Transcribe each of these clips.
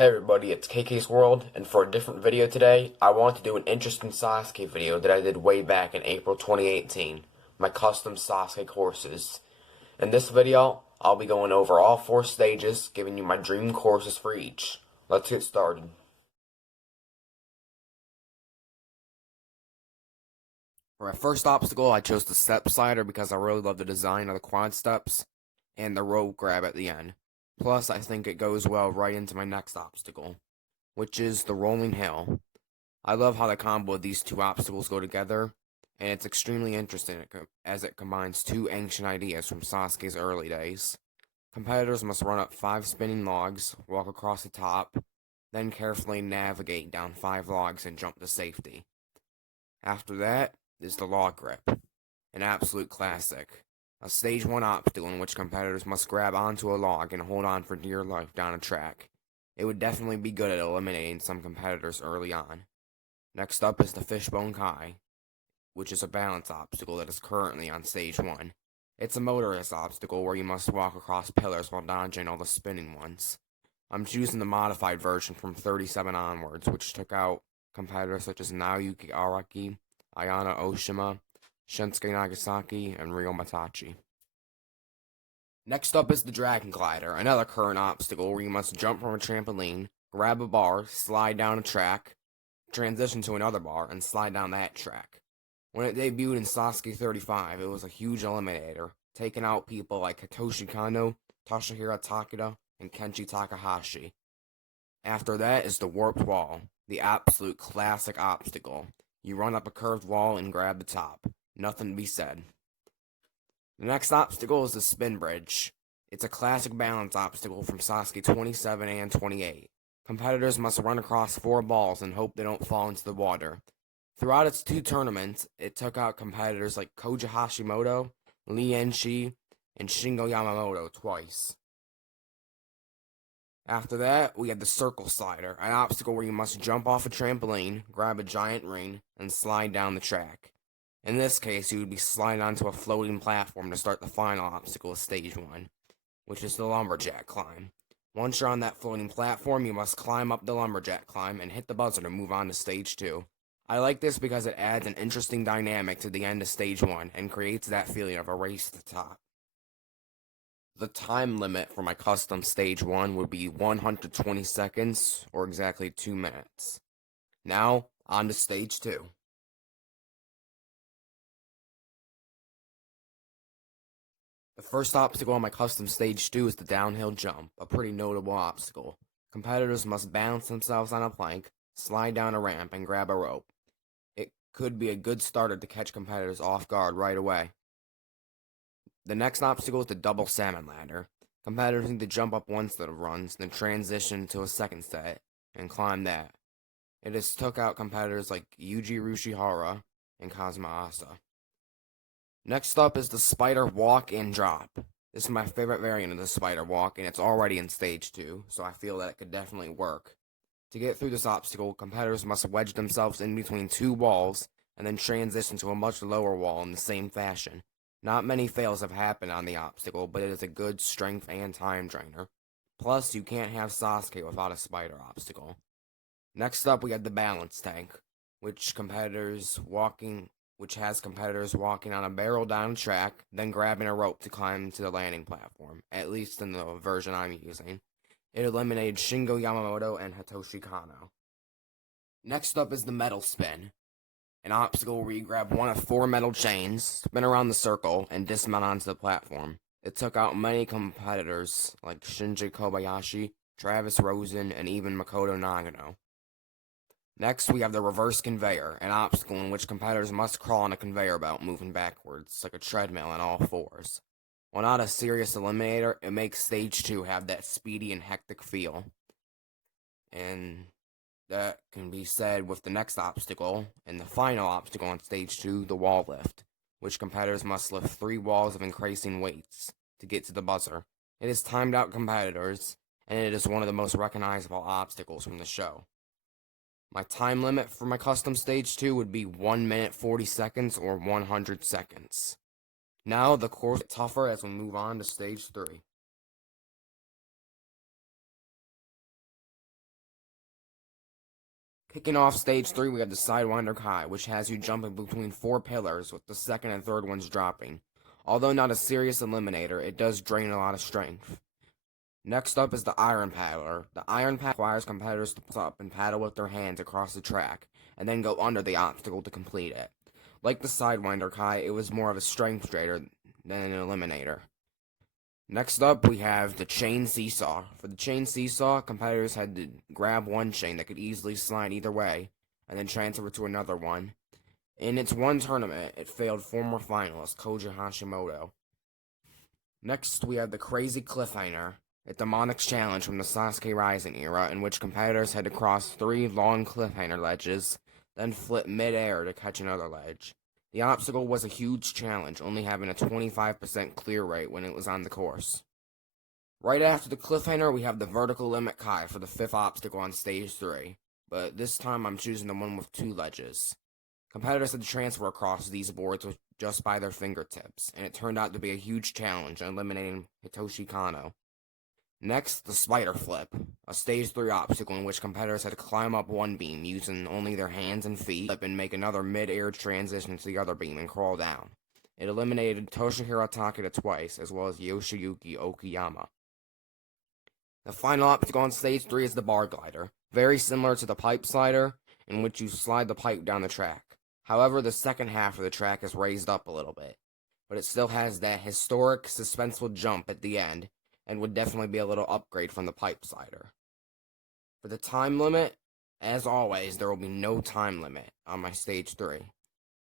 Hey everybody, it's KK's World, and for a different video today, I want to do an interesting Sasuke video that I did way back in April 2018, my custom Sasuke courses. In this video, I'll be going over all 4 stages, giving you my dream courses for each. Let's get started. For my first obstacle, I chose the step slider because I really love the design of the quad steps and the rope grab at the end. Plus, I think it goes well right into my next obstacle, which is the rolling hill. I love how the combo of these two obstacles go together, and it's extremely interesting as it combines 2 ancient ideas from Sasuke's early days. Competitors must run up 5 spinning logs, walk across the top, then carefully navigate down 5 logs and jump to safety. After that is the log grip, an absolute classic. A stage 1 obstacle in which competitors must grab onto a log and hold on for dear life down a track. It would definitely be good at eliminating some competitors early on. Next up is the fishbone kai, which is a balance obstacle that is currently on stage 1. It's a motorist obstacle where you must walk across pillars while dodging all the spinning ones. I'm choosing the modified version from 37 onwards, which took out competitors such as Naoyuki Araki, Ayano Oshima, Shinsuke Nagasaki, and Ryo Matachi. Next up is the Dragon Glider, another current obstacle where you must jump from a trampoline, grab a bar, slide down a track, transition to another bar, and slide down that track. When it debuted in Sasuke 35, it was a huge eliminator, taking out people like Hitoshi Kano, Toshihiro Takeda, and Kenshi Takahashi. After that is the Warped Wall, the absolute classic obstacle. You run up a curved wall and grab the top. Nothing to be said. The next obstacle is the Spin Bridge. It's a classic balance obstacle from Sasuke 27 and 28. Competitors must run across 4 balls and hope they don't fall into the water. Throughout its 2 tournaments, it took out competitors like Koja Hashimoto, Lee Enshi, and Shingo Yamamoto twice. After that, we had the Circle Slider, an obstacle where you must jump off a trampoline, grab a giant ring, and slide down the track. In this case, you would be sliding onto a floating platform to start the final obstacle of Stage 1, which is the Lumberjack Climb. Once you're on that floating platform, you must climb up the Lumberjack Climb and hit the buzzer to move on to Stage 2. I like this because it adds an interesting dynamic to the end of Stage 1 and creates that feeling of a race to the top. The time limit for my custom Stage 1 would be 120 seconds, or exactly 2 minutes. Now, on to Stage 2. The first obstacle on my custom Stage 2 is the downhill jump, a pretty notable obstacle. Competitors must balance themselves on a plank, slide down a ramp, and grab a rope. It could be a good starter to catch competitors off guard right away. The next obstacle is the double salmon ladder. Competitors need to jump up one set of runs, then transition to a second set, and climb that. It has took out competitors like Yuji Rushihara and Kazuma Asa. Next up is the spider walk and drop. This is my favorite variant of the spider walk, and it's already in Stage 2, so I feel that it could definitely work. To get through this obstacle, competitors must wedge themselves in between 2 walls, and then transition to a much lower wall in the same fashion. Not many fails have happened on the obstacle, but it is a good strength and time drainer. Plus, you can't have Sasuke without a spider obstacle. Next up, we have the balance tank, which has competitors walking on a barrel down a track, then grabbing a rope to climb to the landing platform, at least in the version I'm using. It eliminated Shingo Yamamoto and Hitoshi Kano. Next up is the metal spin, an obstacle where you grab one of 4 metal chains, spin around the circle, and dismount onto the platform. It took out many competitors like Shinji Kobayashi, Travis Rosen, and even Makoto Nagano. Next, we have the reverse conveyor, an obstacle in which competitors must crawl on a conveyor belt moving backwards, like a treadmill on all 4s. While not a serious eliminator, it makes Stage 2 have that speedy and hectic feel. And that can be said with the next obstacle, and the final obstacle on Stage 2, the wall lift, which competitors must lift 3 walls of increasing weights to get to the buzzer. It has timed out competitors, and it is one of the most recognizable obstacles from the show. My time limit for my custom Stage 2 would be 1 minute 40 seconds or 100 seconds. Now the course gets tougher as we move on to Stage 3. Kicking off stage 3, we have the Sidewinder Kai, which has you jumping between 4 pillars, with the second and third ones dropping. Although not a serious eliminator, it does drain a lot of strength. Next up is the Iron Paddler. The Iron Paddler requires competitors to pull up and paddle with their hands across the track, and then go under the obstacle to complete it. Like the Sidewinder Kai, it was more of a strength drainer than an eliminator. Next up, we have the Chain Seesaw. For the Chain Seesaw, competitors had to grab one chain that could easily slide either way, and then transfer it to another one. In its one tournament, it failed former finalist Koji Hashimoto. Next, we have the Crazy Cliffhanger, a demonic challenge from the Sasuke Rising era, in which competitors had to cross 3 long cliffhanger ledges, then flip mid-air to catch another ledge. The obstacle was a huge challenge, only having a 25% clear rate when it was on the course. Right after the cliffhanger, we have the Vertical Limit Kai for the 5th obstacle on stage 3, but this time I'm choosing the one with 2 ledges. Competitors had to transfer across these boards with just by their fingertips, and it turned out to be a huge challenge, eliminating Hitoshi Kano. Next, the Spider Flip, a stage 3 obstacle in which competitors had to climb up one beam using only their hands and feet, flip and make another mid-air transition to the other beam and crawl down. It eliminated Toshihiro Takeda twice, as well as Yoshiyuki Okayama. The final obstacle on stage 3 is the Bar Glider, very similar to the Pipe Slider, in which you slide the pipe down the track. However, the second half of the track is raised up a little bit, but it still has that historic, suspenseful jump at the end, and would definitely be a little upgrade from the Pipe Slider. For the time limit, as always, there will be no time limit on my stage 3.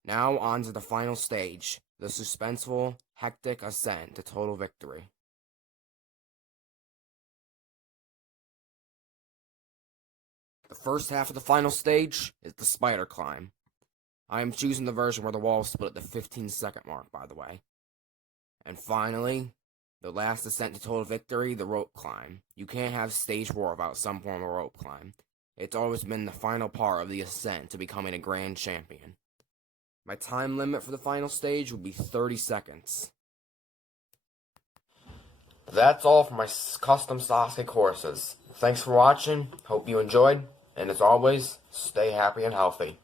Now on to the final stage, the suspenseful, hectic ascent to total victory. The first half of the final stage is the Spider Climb. I am choosing the version where the walls split at the 15-second mark, by the way. And finally, the last ascent to total victory, the Rope Climb. You can't have stage 4 without some form of rope climb. It's always been the final part of the ascent to becoming a grand champion. My time limit for the final stage would be 30 seconds. That's all for my custom Sasuke courses. Thanks for watching, hope you enjoyed, and as always, stay happy and healthy.